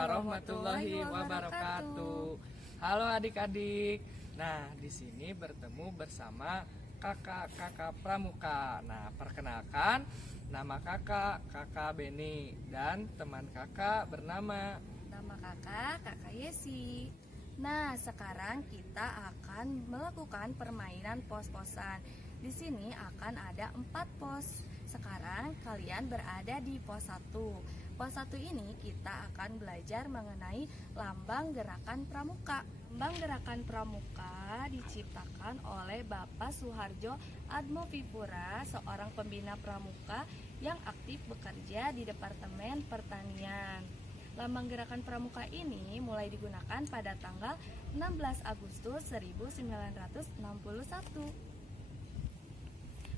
warahmatullahi wabarakatuh. Halo adik-adik. Nah, di sini bertemu bersama kakak-kakak pramuka. Nah, perkenalkan, nama kakak Beni dan teman kakak bernama Kakak Yesi. Nah, sekarang kita akan melakukan permainan pos-posan. Di sini akan ada 4 pos. Sekarang kalian berada di pos 1. Pos 1 ini kita akan belajar mengenai lambang gerakan pramuka. Lambang gerakan pramuka diciptakan oleh Bapak Suharjo Atmowipura, seorang pembina pramuka yang aktif bekerja di Departemen Pertanian. Lambang gerakan pramuka ini mulai digunakan pada tanggal 16 Agustus 1961.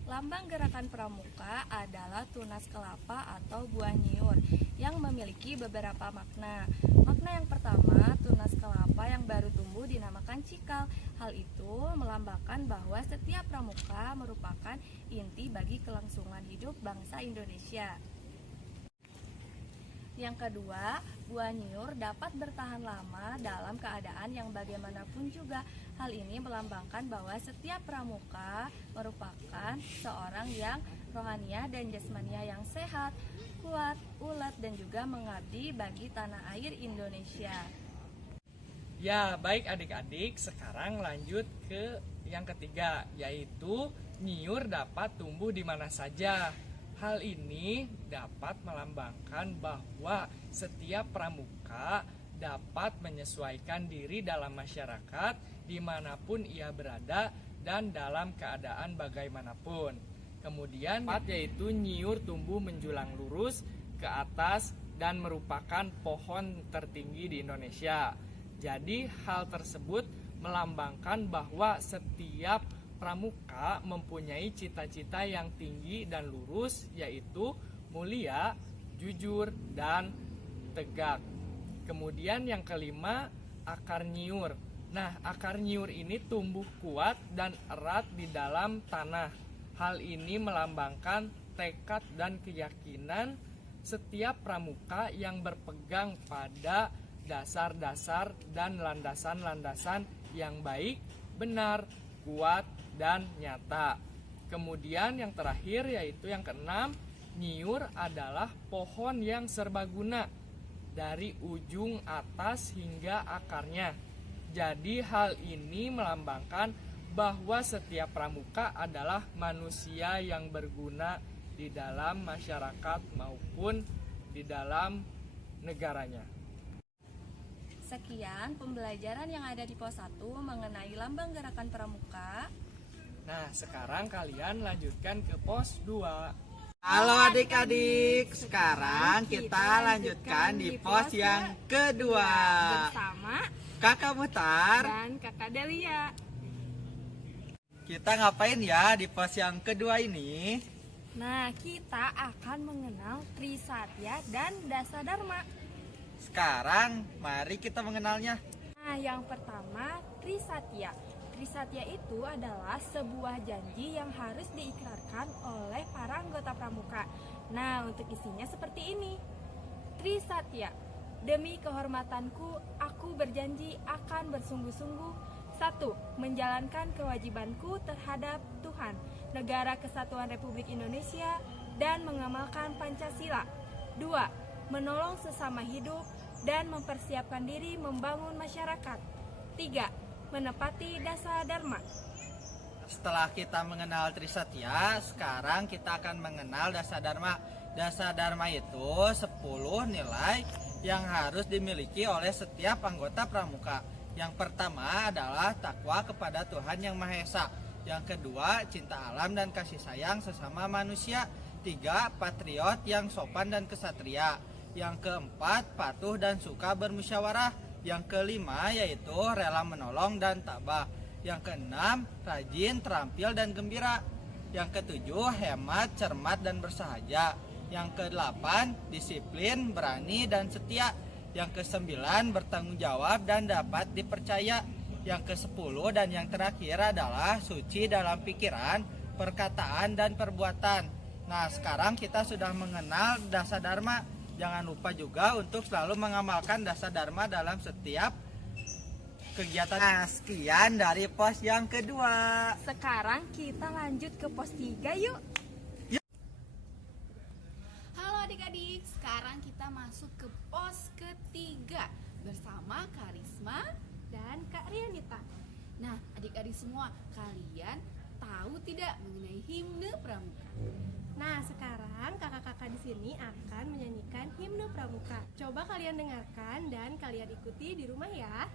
Lambang gerakan pramuka adalah tunas kelapa atau buah nyiur yang memiliki beberapa makna. Makna yang pertama, tunas kelapa yang baru tumbuh dinamakan cikal. Hal itu melambangkan bahwa setiap pramuka merupakan inti bagi kelangsungan hidup bangsa Indonesia. Yang kedua, buah nyiur dapat bertahan lama dalam keadaan yang bagaimanapun juga. Hal ini melambangkan bahwa setiap pramuka merupakan seorang yang rohania dan jasmania yang sehat, kuat, ulet, dan juga mengabdi bagi tanah air Indonesia. Ya, baik adik-adik, sekarang lanjut ke yang ketiga, yaitu nyiur dapat tumbuh di mana saja. Hal ini dapat melambangkan bahwa setiap pramuka dapat menyesuaikan diri dalam masyarakat dimanapun ia berada dan dalam keadaan bagaimanapun. Kemudian yaitu nyiur tumbuh menjulang lurus ke atas dan merupakan pohon tertinggi di Indonesia. Jadi hal tersebut melambangkan bahwa setiap pramuka mempunyai cita-cita yang tinggi dan lurus, yaitu mulia, jujur, dan tegak. Kemudian yang kelima, akar nyiur. Nah, akar nyiur ini tumbuh kuat dan erat di dalam tanah. Hal ini melambangkan tekad dan keyakinan setiap pramuka yang berpegang pada dasar-dasar dan landasan-landasan yang baik, benar, kuat, dan nyata. Kemudian yang terakhir yaitu yang keenam, nyiur adalah pohon yang serbaguna dari ujung atas hingga akarnya. Jadi hal ini melambangkan bahwa setiap pramuka adalah manusia yang berguna di dalam masyarakat maupun di dalam negaranya. Sekian pembelajaran yang ada di pos 1 mengenai lambang gerakan pramuka. Nah, sekarang kalian lanjutkan ke pos 2. Halo adik-adik, sekarang kita lanjutkan di pos yang kedua Bersama Kakak Mutar dan Kakak Delia. Kita ngapain ya di pos yang kedua ini? Nah, kita akan mengenal Trisatya dan Dasadharma. Sekarang mari kita mengenalnya. Nah, yang pertama, Trisatya. Trisatya itu adalah sebuah janji yang harus diikrarkan oleh para anggota pramuka. Nah, untuk isinya seperti ini. Trisatya, demi kehormatanku, aku berjanji akan bersungguh-sungguh. 1. Menjalankan kewajibanku terhadap Tuhan, Negara Kesatuan Republik Indonesia, dan mengamalkan Pancasila. 2. Menolong sesama hidup dan mempersiapkan diri membangun masyarakat. 3. Menepati Dasadharma. Setelah kita mengenal Trisatya, sekarang kita akan mengenal Dasadharma. Dasadharma itu 10 nilai yang harus dimiliki oleh setiap anggota pramuka. Yang pertama adalah takwa kepada Tuhan Yang Maha Esa. Yang kedua, cinta alam dan kasih sayang sesama manusia. 3. Patriot yang sopan dan kesatria. Yang keempat, patuh dan suka bermusyawarah. Yang kelima yaitu rela menolong dan tabah. Yang keenam, rajin, terampil, dan gembira. Yang ketujuh, hemat, cermat, dan bersahaja. Yang kedelapan, disiplin, berani, dan setia. Yang kesembilan, bertanggung jawab dan dapat dipercaya. Yang kesepuluh dan yang terakhir adalah suci dalam pikiran, perkataan, dan perbuatan. Nah, sekarang kita sudah mengenal Dasadharma. Jangan lupa juga untuk selalu mengamalkan dasar dharma dalam setiap kegiatan. Nah, sekian dari pos yang kedua. Sekarang kita lanjut ke pos 3 yuk. Halo adik-adik, sekarang kita masuk ke pos ketiga bersama Kak Risma dan Kak Rianita. Nah, adik-adik semua, kalian tahu tidak mengenai himne pramuka? Nah, sekarang kakak-kakak di sini akan menyanyikan himne pramuka. Coba kalian dengarkan dan kalian ikuti di rumah ya.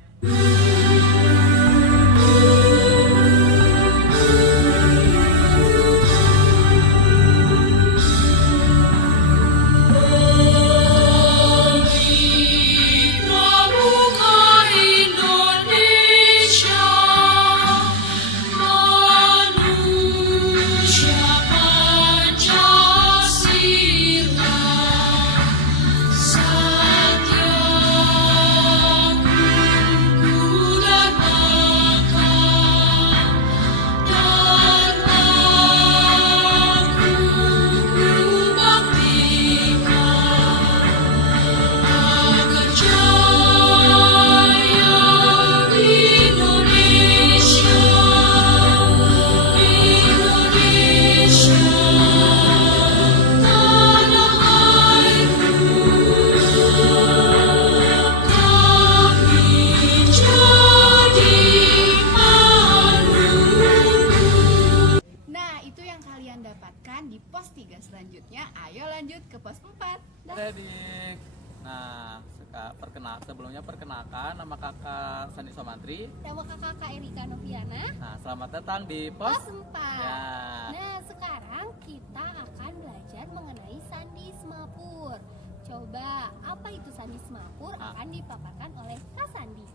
Nah, itu yang kalian dapatkan di pos 3. Selanjutnya, ayo lanjut ke pos 4. Adik. Nah, sebelumnya perkenalkan nama kakak Sandi Somantri. Nama kakak Kak Erika Noviana. Nah, selamat datang di pos. Pos 4. Ya. Nah, sekarang kita akan belajar mengenai Sandi Semapur. Coba, apa itu Sandi Semapur akan dipaparkan oleh Kak Sandi.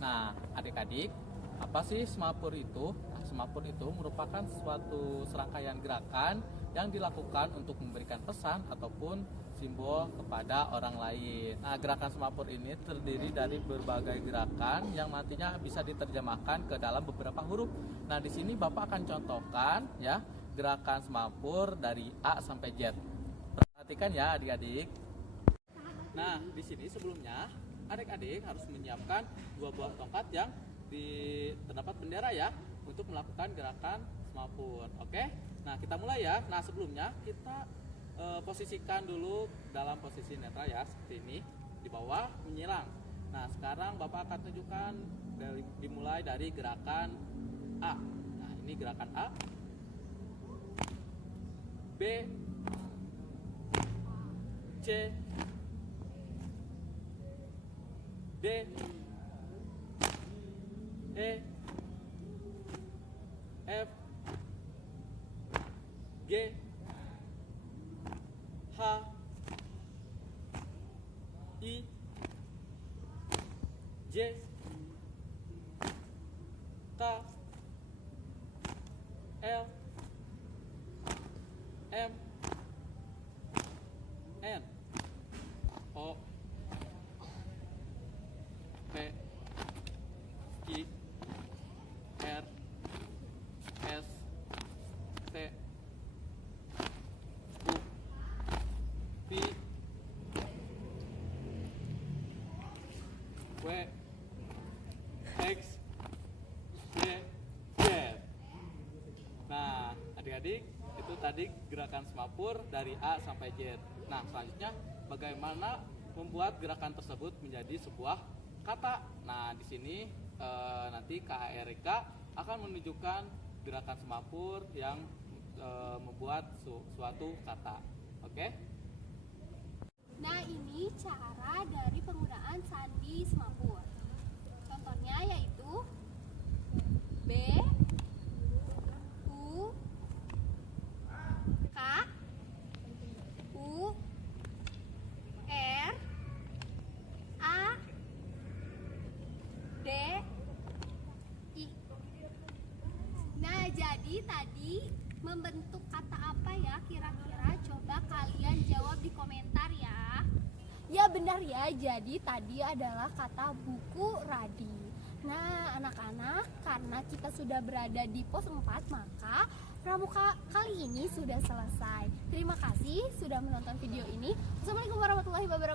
Nah, adik-adik, apa sih semapur itu? Nah, semapur itu merupakan suatu serangkaian gerakan yang dilakukan untuk memberikan pesan ataupun simbol kepada orang lain. Nah, gerakan semapur ini terdiri dari berbagai gerakan yang nantinya bisa diterjemahkan ke dalam beberapa huruf. Nah, di sini Bapak akan contohkan ya gerakan semapur dari A sampai Z. Perhatikan ya adik-adik. Nah, di sini sebelumnya adik-adik harus menyiapkan 2 buah tongkat yang terdapat bendera ya untuk melakukan gerakan semapur. Oke? Nah, kita mulai ya. Nah, sebelumnya kita posisikan dulu dalam posisi netral ya, seperti ini, di bawah menyilang. Nah, sekarang Bapak akan tunjukkan dimulai dari gerakan A. Nah, ini gerakan A, B, C, D, E, F, G, H, I, J, K, L, M, N, O, P, Q, R, S, T, U, V, W, X, Y, Z. Nah, adik-adik, itu tadi gerakan semapur dari A sampai Z. Nah, selanjutnya bagaimana membuat gerakan tersebut menjadi sebuah kata. Nah, di sini nanti Kak Erika akan menunjukkan gerakan semapur yang membuat suatu kata. Oke? Nah, ini cara dari penggunaan Sandi Semapur. Contohnya yaitu B, U, K, U, R, A, D, I. Nah, jadi tadi membentuk kata apa ya kira-kira? Coba kalian jawab di komentar ya. Ya benar ya, jadi tadi adalah kata buku radi. Nah anak-anak, karena kita sudah berada di pos 4, maka pramuka kali ini sudah selesai. Terima kasih kasih sudah menonton video ini. Assalamualaikum warahmatullahi wabarakatuh.